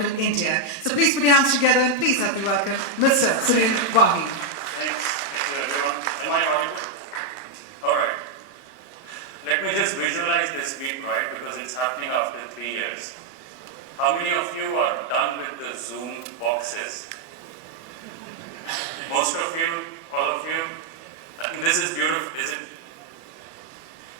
in India. So please put your hands together and please help me welcome Mr. Sunil Wahi. Thanks. Thank you, everyone. Am I audible? All right. Let me just visualize this week, right, because it's happening after 3 years. How many of you are done with the Zoom boxes? Most of you, all of you. I think this is beautiful, is it?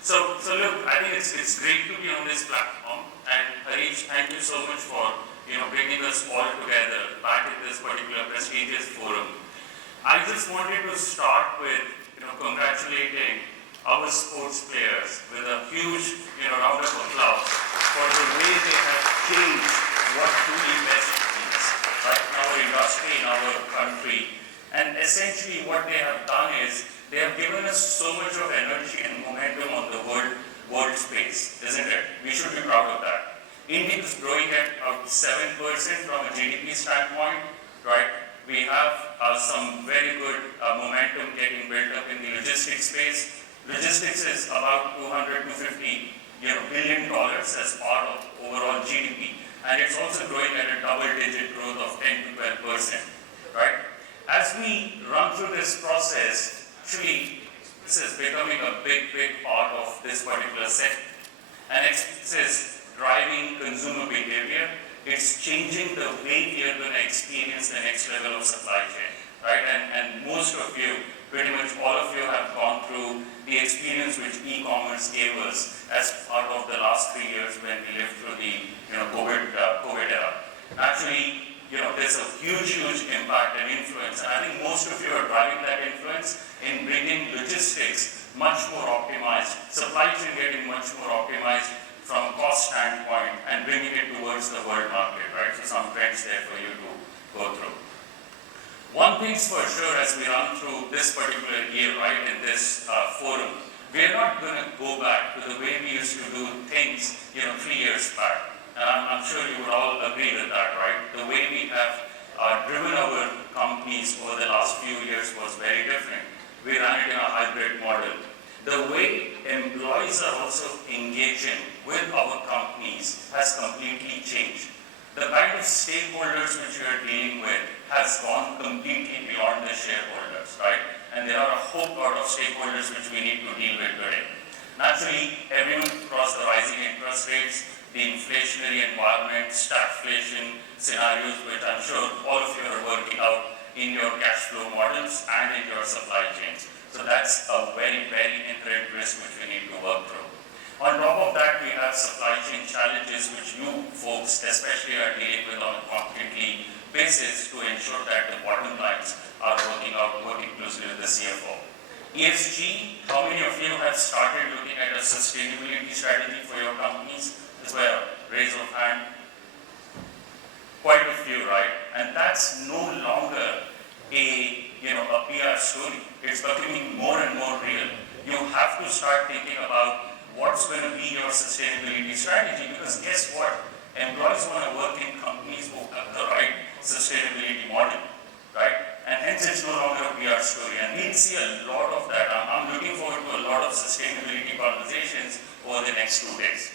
So look, I think it's great to be on this platform, and Harish, thank you so much for bringing us all together back in this particular prestigious forum. I just wanted to start with congratulating our sports players with a huge round of applause for the way they have changed what truly best means, right, in our industry, in our country. And essentially what they have done is they have given us so much of energy and momentum on the world space, isn't it? We should be proud of that. India is growing at about 7% from a GDP standpoint, right? We have some very good momentum getting built up in the logistics space. Logistics is about $250 billion as part of overall GDP, and it's also growing at a double-digit growth of 10 to 12%, right? As we run through this process, actually, this is becoming a big part of this particular sector, and this is driving consumer behavior. It's changing the way we are going to experience the next level of supply chain, right? And most of you, pretty much all of you, have gone through the experience which e-commerce gave us as part of the last 3 years when we lived through the COVID era. Actually, there's a huge impact and influence, and I think most of you are driving that influence in bringing logistics much more optimized, supply chain getting much more optimized from a cost standpoint and bringing it towards the world market, right? So some trends there for you to go through. One thing's for sure as we run through this particular year, right, in this forum, we're not going to go back to the way we used to do things, 3 years back. And I'm sure you would all agree with that, right? The way we have driven our companies over the last few years was very different. We ran it in a hybrid model. The way employees are also engaging with our companies has completely changed. The kind of stakeholders which we are dealing with has gone completely beyond the shareholders, right? And there are a whole lot of stakeholders which we need to deal with today. Naturally, everyone across the rising interest rates, the inflationary environment, stagflation scenarios, which I'm sure all of you are working out in your cash flow models and in your supply chains. So that's a very inherent risk which we need to work through. On top of that, we have supply chain challenges which you folks especially are dealing with on a constantly basis to ensure that the bottom lines are working closely with the CFO. ESG, how many of you have started looking at a sustainability strategy for your companies as well? Raise of hand. Quite a few, right? And that's no longer a PR story. It's becoming more and more real. You have to start thinking about what's going to be your sustainability strategy, because guess what? Employees want to work in companies who have the right sustainability model, right? And hence it's no longer a PR story. And we'll see a lot of that. I'm looking forward to a lot of sustainability conversations over the next 2 days.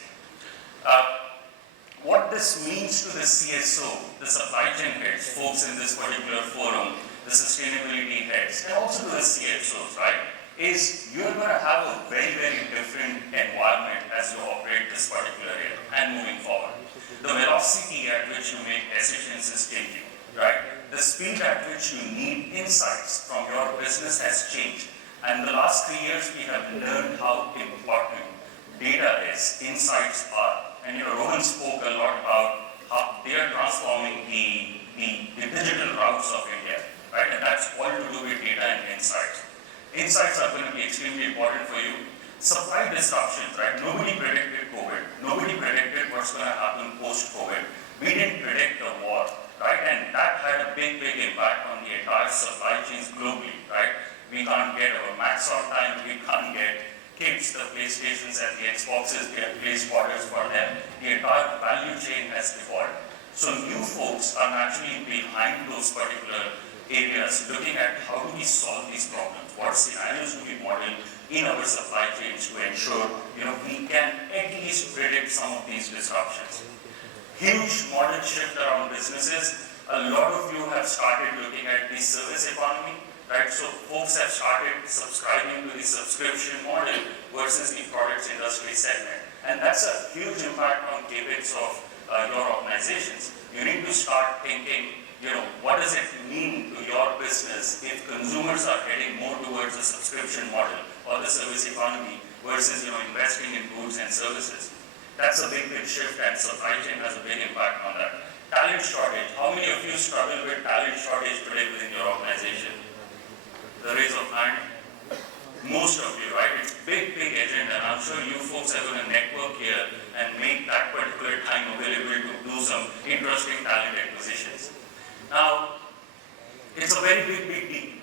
What this means to the CSO, the supply chain heads, folks in this particular forum, the sustainability heads, and also to the CXOs, right, is you're going to have a very different environment as you operate this particular area and moving forward. The velocity at which you make decisions is changing, right? The speed at which you need insights from your business has changed. And the last 3 years, we have learned how important data is, insights are. And Rohan spoke a lot about how they are transforming the digital routes of India, right? And that's all to do with data and insights. Insights are going to be extremely important for you. Supply disruptions, right? Nobody predicted COVID. Nobody predicted what's going to happen post-COVID. We didn't predict the war, right? And that had a big impact on the entire supply chains globally, right? We can't get our Macs on time. We can't get kids, the PlayStations and the Xboxes, we have placed orders for them. The entire value chain has evolved. So new folks are naturally behind those particular areas, looking at how do we solve these problems, what scenarios do we model in our supply chains to ensure we can at least predict some of these disruptions. Huge model shift around businesses. A lot of you have started looking at the service economy, right? So folks have started subscribing to the subscription model versus the products industry segment. And that's a huge impact on capex of your organizations. You need to start thinking, what does it mean to your business if consumers are heading more towards a subscription model or the service economy versus, investing in goods and services. That's a big shift, and supply chain has a big impact on that. Talent shortage. How many of you struggle with talent shortage today within your organization? The raise of hand. Most of you, right? It's big agenda, and I'm sure you folks are going to network here and make that particular time available to do some interesting talent acquisitions. Now, it's a very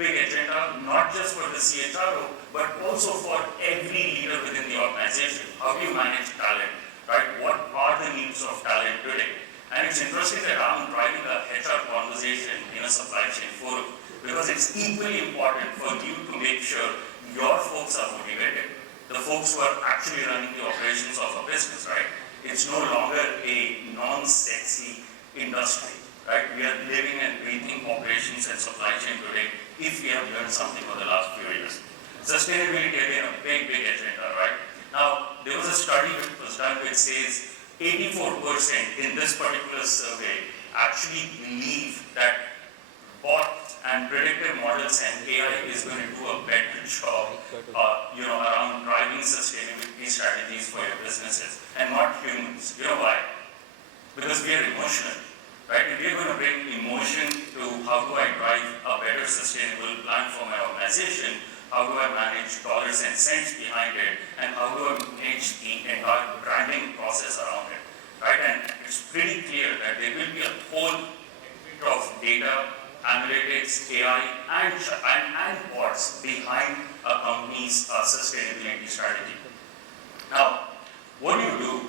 big agenda, not just for the CHRO, but also for every leader within the organization. How do you manage talent, right? What are the needs of talent today? And it's interesting that I'm driving a HR conversation in a supply chain forum, because it's equally important for you to make sure your folks are motivated, the folks who are actually running the operations of a business, right? It's no longer a non-sexy industry. Right? We are living and breathing operations and supply chain today if we have learned something over the last few years. Sustainability again a big agenda, right? Now, there was a study which was done which says 84% in this particular survey actually believe that bot and predictive models and AI is going to do a better job, around driving sustainability strategies for your businesses and not humans. You know why? Because we are emotional. Right? If you're going to bring emotion to how do I drive a better sustainable plan for my organization, how do I manage dollars and cents behind it, and how do I manage the entire branding process around it, right? And it's pretty clear that there will be a whole bit of data, analytics, AI, and bots behind a company's sustainability strategy. Now, what do you do?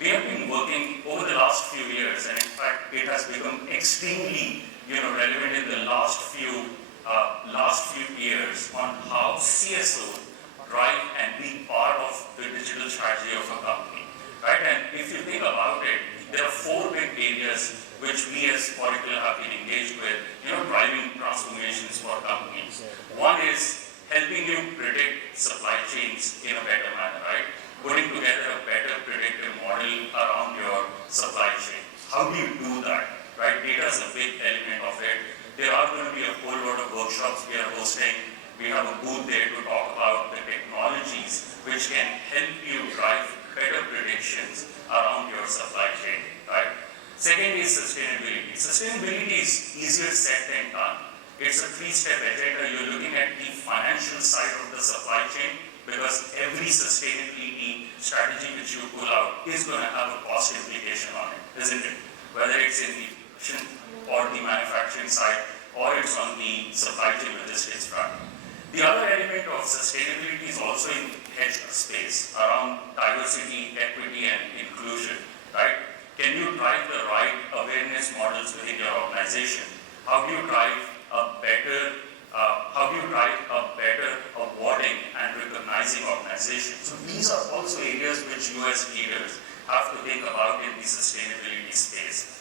We have been working over the last few years, and in fact, it has become extremely, relevant in the last few years on how CSO drive and be part of the digital strategy of a company, right? And if you think about it, there are 4 big areas which we as Oracle have been engaged with, driving transformations for companies. One is helping you predict supply chains in a better manner, right? Putting together a better predictive model around your supply chain. How do you do that, right? Data is a big element of it. There are going to be a whole lot of workshops we are hosting. We have a booth there to talk about the technologies which can help you drive better predictions around your supply chain, right? Second is sustainability. Sustainability is easier said than done. It's a 3-step agenda. You're looking at the financial side of the supply chain, because every sustainability strategy which you pull out is going to have a cost implication on it, isn't it? Whether it's in the production or the manufacturing side, or it's on the supply chain logistics front. The other element of sustainability is also in the HR space around diversity, equity, and inclusion, right? Can you drive the right awareness models within your organization? How do you drive a better awarding and recognizing organization? So these are also areas which you as leaders have to think about in the sustainability space.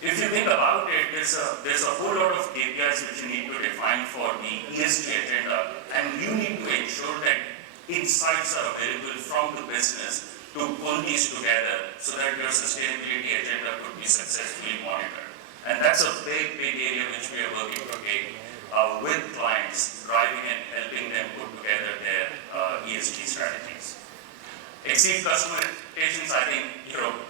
If you think about it, there's a whole lot of KPIs which you need to define for the ESG agenda, and you need to ensure that insights are available from the business to pull these together so that your sustainability agenda could be successfully monitored. And that's a big area which we are working today with clients, driving and helping them put together their ESG strategies. Exceed customer expectations, I think,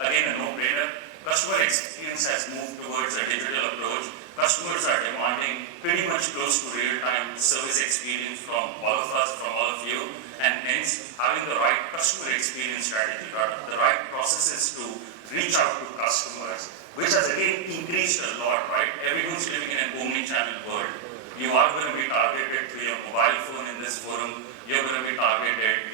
again, a no-brainer. Customer experience has moved towards a digital approach. Customers are demanding pretty much close to real-time service experience from all of us, from all of you, and hence having the right customer experience strategy, the right processes to reach out to customers, which has again increased a lot, right? Everyone's living in an omni-channel world. You are going to be targeted through your mobile phone in this forum. You're going to be targeted,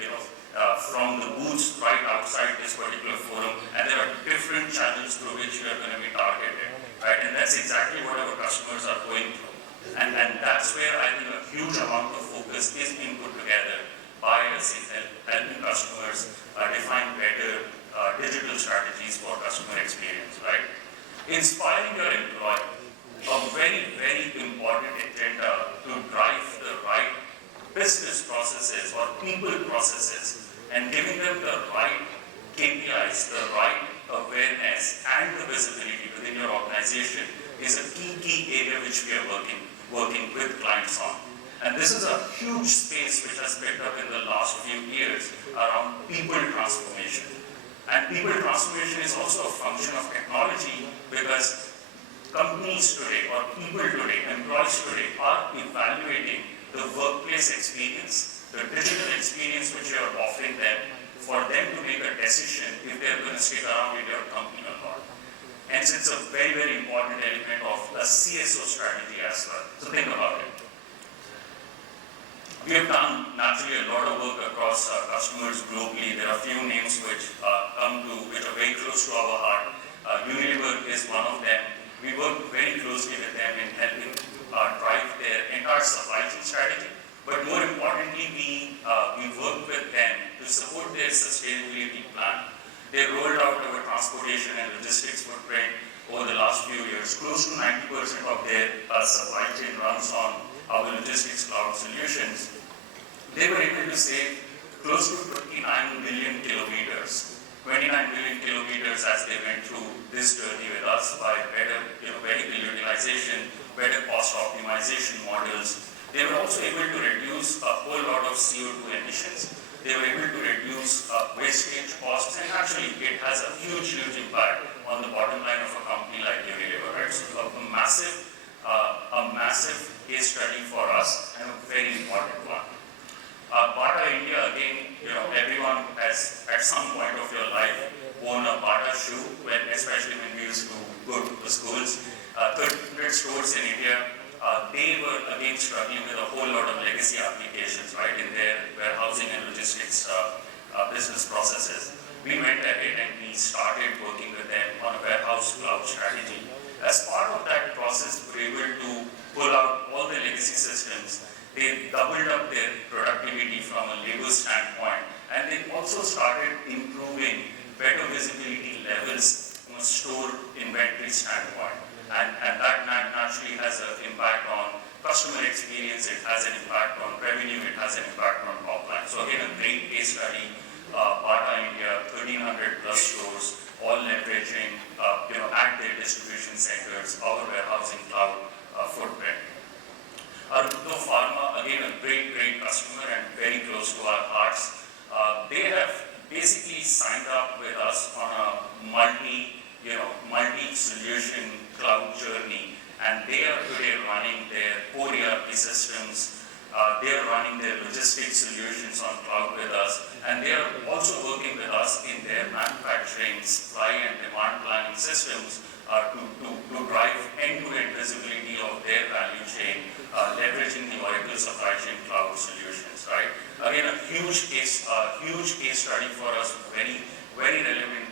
from the booths right outside this particular forum, and there are different channels through which you are going to be targeted, right? And that's exactly what our customers are going through. And that's where I think a huge amount of focus is being put together by us in helping customers define better digital strategies for customer experience, right? Inspiring your employee, a very, very important agenda to drive the right business processes or people processes and giving them the right KPIs, the right awareness and the visibility within your organization is a key area which we are working with clients on. And this is a huge space which has picked up in the last few years around people transformation. And people transformation is also a function of technology because companies today or people today, employees today are evaluating the workplace experience, the digital experience which you are offering them for them to make a decision if they are going to stick around with your company or not. Hence, it's a very, very important element of a CSO strategy as well. So think about it. We have done naturally a lot of work across customers globally. There are a few names which which are very close to our heart. Unilever is one of them. We work very closely with them in helping drive their entire supply chain strategy. But more importantly, we work with them to support their sustainability plan. They rolled out our transportation and logistics footprint over the last few years. Close to 90% of their supply chain runs on our logistics cloud solutions. They were able to save close to 29 million kilometers. 29 million kilometers as they went through this journey with us by better vehicle utilization, better cost optimization models. They were also able to reduce a whole lot of CO2 emissions. They were able to reduce wastage costs, and actually it has a huge impact on the bottom line of a company like Unilever, right? So a massive case study for us and a very important one. Bata India, again, everyone has at some point of your life worn a Bata shoe, especially when we used to go to the schools. 1,300 stores in India. They were again struggling with a whole lot of legacy applications, right, in their warehousing and logistics business processes. We went ahead and we started working with them on a warehouse cloud strategy. As part of that process, we were able to pull out all the legacy systems. They doubled up their productivity from a labor standpoint, and they also started improving better visibility levels from a store inventory standpoint. And that naturally has an impact on customer experience, it has an impact on revenue, it has an impact on top line. So again, a great case study, Bata India, 1,300 plus stores, all leveraging, at their distribution centers, our warehousing cloud footprint. Arvindo Pharma, again, a great customer and very close to our hearts. They have basically signed up with us on a multi-solution cloud journey, and they are today running their core ERP systems. They are running their logistics solutions on cloud with us, and they are also working with us in their manufacturing, supply and demand planning systems to drive end-to-end visibility of their value chain, leveraging the Oracle supply chain cloud solutions, right? Again, a huge case study for us, very relevant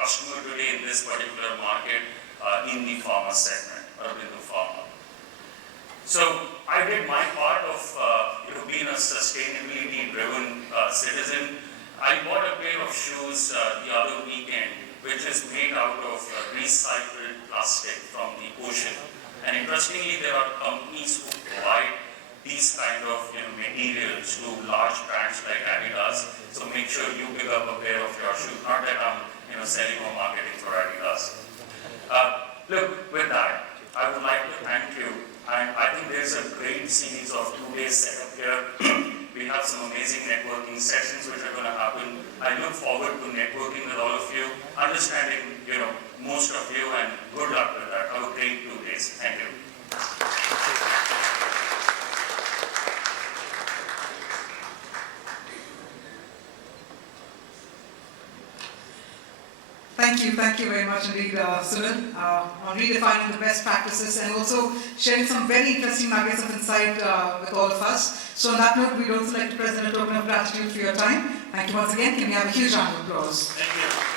customer today in this particular market in the pharma segment, Arvindo Pharma. So I did my part of being a sustainability-driven citizen. I bought a pair of shoes the other weekend, which is made out of recycled plastic from the ocean. And interestingly, there are companies who provide these kind of materials to large brands like Adidas. So make sure you pick up a pair of your shoes. Not that I'm selling or marketing for Adidas. Look, with that, I would like to thank you. And I think there's a great series of 2 days set up here. We have some amazing networking sessions which are going to happen. I look forward to networking with all of you, understanding, most of you, and good luck with that. Have a great 2 days. Thank you. Thank you very much indeed, Sunil, on redefining the best practices and also sharing some very interesting nuggets of insight with all of us. So on that note, we'd also like to present a token of gratitude for your time. Thank you once again. Can we have a huge round of applause? Thank you.